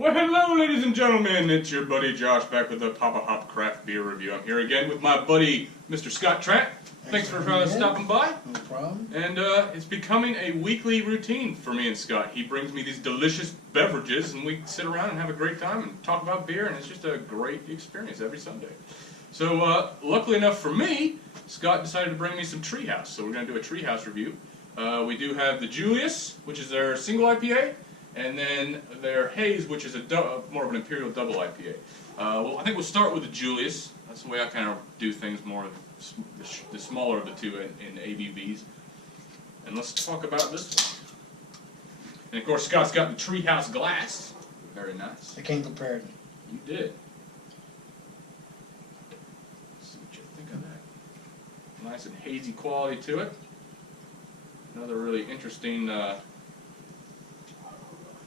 Well, hello, ladies and gentlemen. It's your buddy Josh back with the Poppa Hop Craft Beer Review. I'm here again with my buddy, Mr. Scott Trent. Thanks for stopping by. No problem. And it's becoming a weekly routine for me and Scott. He brings me these delicious beverages, and we sit around and have a great time and talk about beer, and it's just a great experience every Sunday. So, luckily enough for me, Scott decided to bring me some Treehouse. So we're going to do a Treehouse review. We do have the Julius, which is their single IPA. And then their Haze, which is more of an Imperial double IPA. Well, I think we'll start with the Julius. That's the way I kind of do things more, the smaller of the two in ABVs. And let's talk about this one. And of course, Scott's got the Treehouse glass. Very nice. I came prepared. You did. Let's see what you think of that. Nice and hazy quality to it. Another really interesting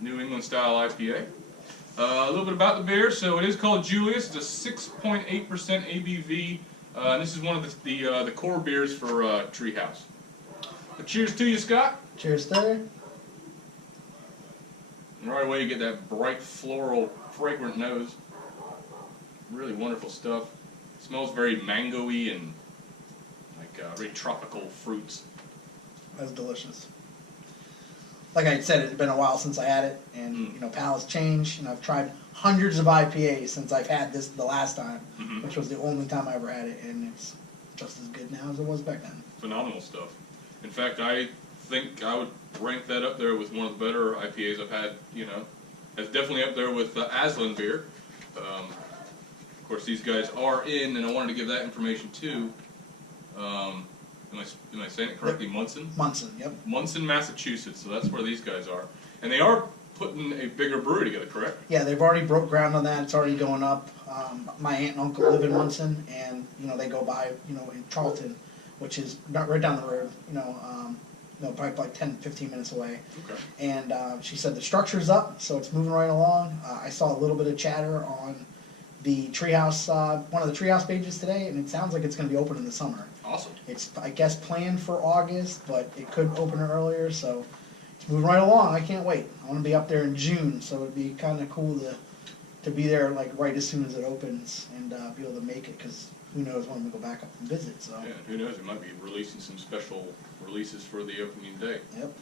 New England style IPA. A little bit about the beer. So it is called Julius. It's a 6.8% ABV. This is one of the core beers for Treehouse. But cheers to you, Scott. Cheers, sir. And right away you get that bright floral, fragrant nose. Really wonderful stuff. It smells very mango-y and like very tropical fruits. That's delicious. Like I said, it's been a while since I had it, and you know, palates change. You know, I've tried hundreds of IPAs since I've had this the last time, which was the only time I ever had it, and it's just as good now as it was back then. Phenomenal stuff. In fact, I think I would rank that up there with one of the better IPAs I've had. You know, it's definitely up there with Aslin beer. Of course, these guys are in, and I wanted to give that information too. Am I saying it correctly? Munson? Munson, yep. Munson, Massachusetts. So that's where these guys are. And they are putting a bigger brewery together, correct? Yeah, they've already broke ground on that. It's already going up. My aunt and uncle live in Munson, and you know, they go by, you know, in Charlton, which is right down the road, you know, probably like 10, 15 minutes away. Okay. And she said the structure's up, so it's moving right along. I saw a little bit of chatter on the Treehouse, one of the Treehouse pages today, and it sounds like it's going to be open in the summer. Awesome. It's, I guess, planned for August, but it could open earlier, so it's moving right along. I can't wait. I want to be up there in June, so it'd be kind of cool to be there like right as soon as it opens and be able to make it, because who knows when we go back up and visit. So yeah, who knows? It might be releasing some special releases for the opening day. Yep.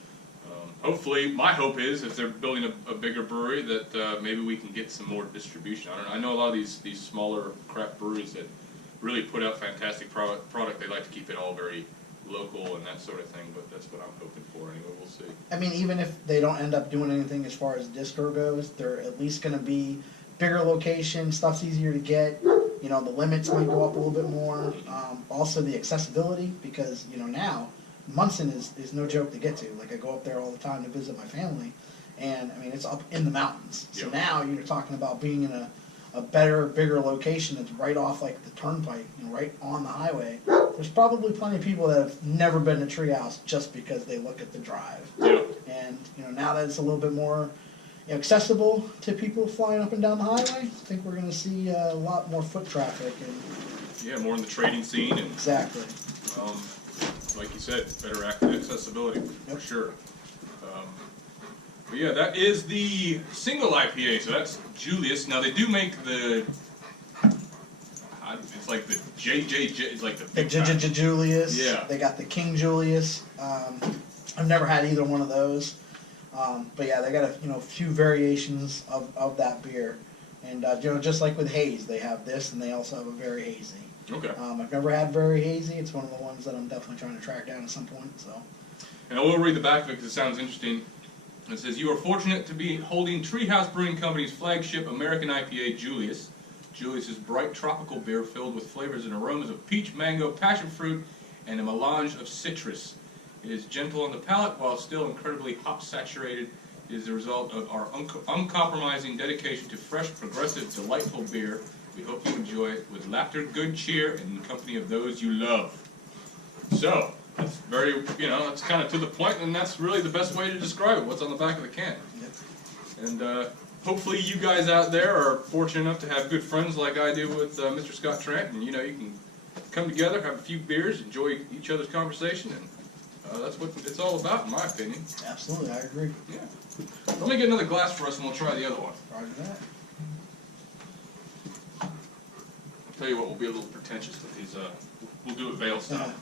Hopefully, my hope is if they're building a bigger brewery that maybe we can get some more distribution. I know a lot of these smaller craft breweries that really put out fantastic product. They like to keep it all very local and that sort of thing, but that's what I'm hoping for anyway. We'll see. I mean, even if they don't end up doing anything as far as distro goes, they're at least going to be bigger location, stuff's easier to get, you know, the limits might go up a little bit more. Also the accessibility, because, you know, now Munson is no joke to get to. Like, I go up there all the time to visit my family, and I mean, it's up in the mountains. So now you're talking about being in a better, bigger location that's right off like the turnpike, you know, right on the highway. There's probably plenty of people that have never been to Treehouse just because they look at the drive. Yeah. And you know, now that it's a little bit more, you know, accessible to people flying up and down the highway, I think we're going to see a lot more foot traffic. And yeah, more in the trading scene. And, exactly. Like you said, better accessibility for sure. But yeah, that is the single IPA, so that's Julius. Now they do make the, it's like the JJJ, it's like the big Julius. Yeah. They got the King Julius. I've never had either one of those. But yeah, they got a few variations of that beer. And you know, just like with Haze, they have this, and they also have a very hazy. Okay. I've never had very hazy. It's one of the ones that I'm definitely trying to track down at some point. So. And I will read the back of it because it sounds interesting. It says, "You are fortunate to be holding Treehouse Brewing Company's flagship American IPA, Julius. Julius is bright tropical beer filled with flavors and aromas of peach, mango, passion fruit, and a melange of citrus. It is gentle on the palate while still incredibly hop-saturated. It is the result of our uncompromising dedication to fresh, progressive, delightful beer. We hope you enjoy it with laughter, good cheer, and in the company of those you love." So, that's very, you know, that's kind of to the point, and that's really the best way to describe it, what's on the back of the can. Yep. And hopefully you guys out there are fortunate enough to have good friends like I do with Mr. Scott Trent, and you know, you can come together, have a few beers, enjoy each other's conversation, and That's what it's all about, in my opinion. Absolutely, I agree. Yeah. Let me get another glass for us, and we'll try the other one. Roger that. I'll tell you what, we'll be a little pretentious with these. We'll do it Vale style.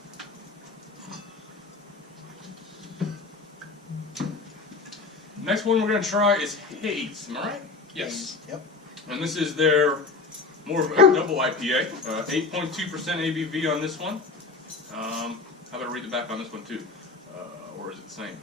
Next one we're going to try is Haze. Am I right? Yes. Yep. And this is their more of a double IPA. 8.2% ABV on this one. How about I read the back on this one too? Or is it the same?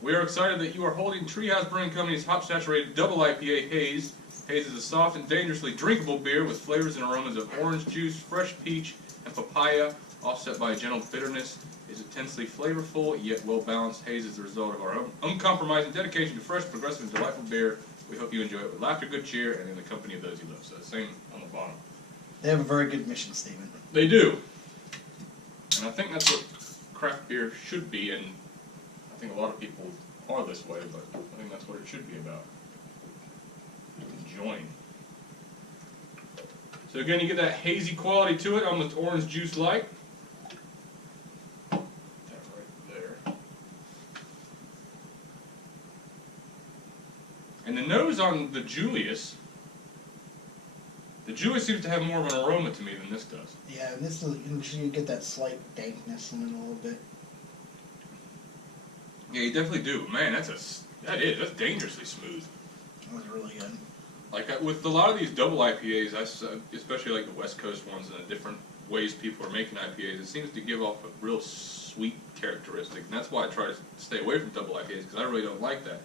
We are excited that you are holding Treehouse Brewing Company's hop-saturated double IPA Haze. Haze is a soft and dangerously drinkable beer with flavors and aromas of orange juice, fresh peach, and papaya, offset by a gentle bitterness. It's intensely flavorful, yet well-balanced. Haze is the result of our uncompromising dedication to fresh, progressive, and delightful beer. We hope you enjoy it with laughter, good cheer, and in the company of those you love. So the same on the bottom. They have a very good mission statement. They do. And I think that's what craft beer should be, and I think a lot of people are this way, but I think that's what it should be about. Enjoying. So again, you get that hazy quality to it, almost orange juice like. That right there. And the nose on the Julius seems to have more of an aroma to me than this does. Yeah, and this is, you get that slight dankness in it a little bit. Yeah, you definitely do. Man, that's dangerously smooth. That was really good. Like with a lot of these double IPAs, especially like the West Coast ones and the different ways people are making IPAs, it seems to give off a real sweet characteristic, and that's why I try to stay away from double IPAs, because I really don't like that.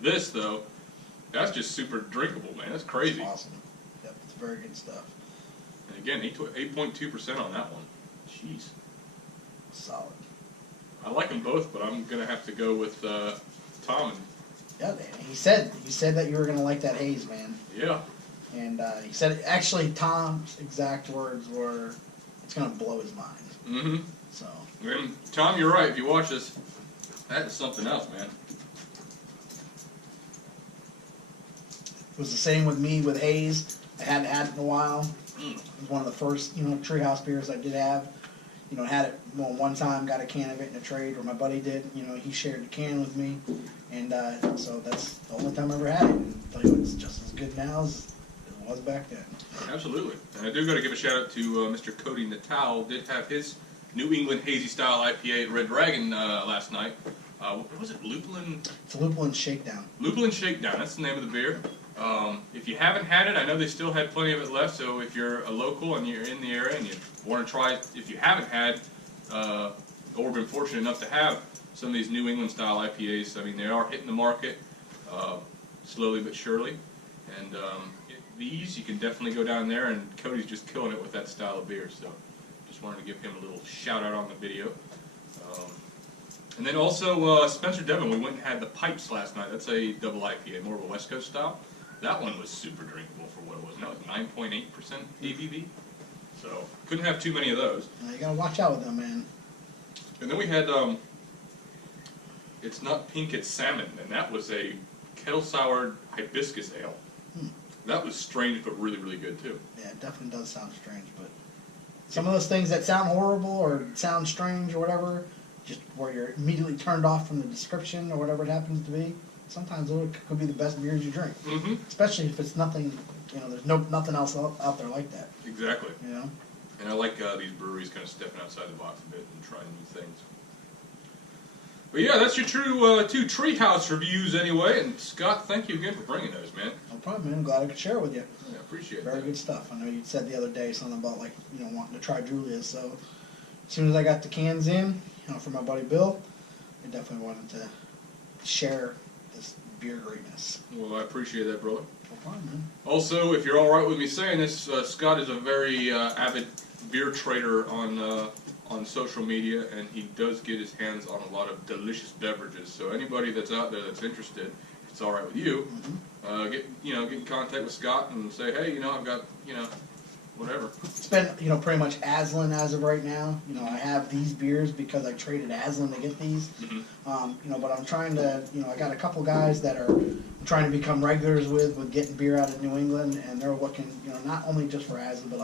This, though, that's just super drinkable, man. That's crazy. It's awesome. Yep, it's very good stuff. And again, 8.2% on that one. Jeez. Solid. I like them both, but I'm going to have to go with Tom. Yeah, he said that you were going to like that haze, man. Yeah. And he said, actually, Tom's exact words were, it's going to blow his mind. Mm-hmm. So. And Tom, you're right. If you watch this, that is something else, man. It was the same with me with haze. I hadn't had it in a while. Mm. It was one of the first, Treehouse beers I did have. Had it one time, got a can of it in a trade where my buddy did. He shared the can with me. And so that's the only time I ever had it. And I'll tell you, it's just as good now as it was back then. Absolutely. And I do got to give a shout out to Mr. Cody Natal. Did have his New England Hazy Style IPA at Red Dragon last night. What was it? Lupulin? It's a Lupulin Shakedown. Lupulin Shakedown. That's the name of the beer. If you haven't had it, I know they still had plenty of it left. So if you're a local and you're in the area and you want to try it, if you haven't had or been fortunate enough to have some of these New England style IPAs, I mean, they are hitting the market slowly but surely. And these, you can definitely go down there, and Cody's just killing it with that style of beer. So just wanted to give him a little shout out on the video. And then also Spencer Devon, we went and had the Pipes last night. That's a double IPA, more of a West Coast style. That one was super drinkable for what it was. And that was 9.8% ABV. So couldn't have too many of those. You gotta watch out with them, man. And then we had, it's not pink, it's salmon, and that was a kettle-soured hibiscus ale. That was strange, but really, really good, too. Yeah, it definitely does sound strange, but some of those things that sound horrible or sound strange or whatever, just where you're immediately turned off from the description or whatever it happens to be, sometimes it could be the best beers you drink. Mm-hmm. Especially if it's nothing, there's nothing else out there like that. Exactly. And I like these breweries kind of stepping outside the box a bit and trying new things. But yeah, that's your two Treehouse reviews anyway. And Scott, thank you again for bringing those, man. No problem, man. I'm glad I could share with you. Yeah, appreciate it. Very good stuff. I know you said the other day something about wanting to try Julia's. So as soon as I got the cans in, for my buddy Bill, I definitely wanted to share this beer greatness. Well, I appreciate that, brother. No problem, man. Also, if you're all right with me saying this, Scott is a very avid beer trader on social media, and he does get his hands on a lot of delicious beverages. So anybody that's out there that's interested, if it's all right with you, get in contact with Scott and say, hey, I've got whatever. It's been pretty much Aslin as of right now. I have these beers because I traded Aslin to get these. But I'm trying to I got a couple guys that are trying to become regulars with getting beer out of New England, and they're looking not only just for Aslin but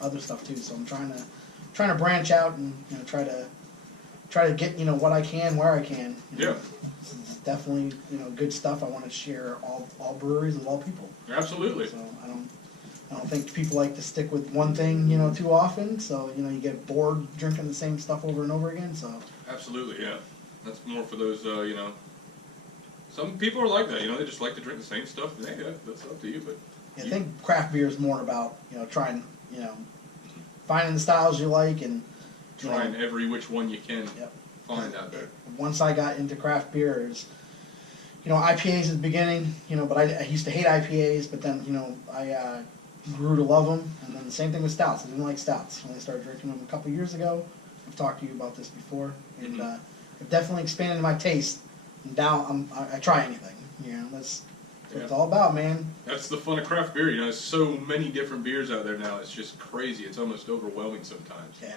other stuff too. So I'm trying to branch out and try to try to get, you know, what I can where I can. You know. Yeah. It's definitely, you know, good stuff. I want to share all breweries with all people. Absolutely. So I don't think people like to stick with one thing, you know, too often. So, you know, you get bored drinking the same stuff over and over again. So Absolutely, yeah. That's more for those, you know, some people are like that, you know, they just like to drink the same stuff. Hey, that's up to you, but. I think craft beer is more about, you know, trying, you know, finding the styles you like and Trying every which one you can find out there. Once I got into craft beers, you know, IPAs at the beginning, you know, but I used to hate IPAs, but then, you know, I grew to love them. And then the same thing with stouts. I didn't like stouts. When I started drinking them a couple years ago, I've talked to you about this before, and I've definitely expanded my taste. And now I try anything. You know, that's what it's all about, man. That's the fun of craft beer. You know, there's so many different beers out there now. It's just crazy. It's almost overwhelming sometimes. Yeah,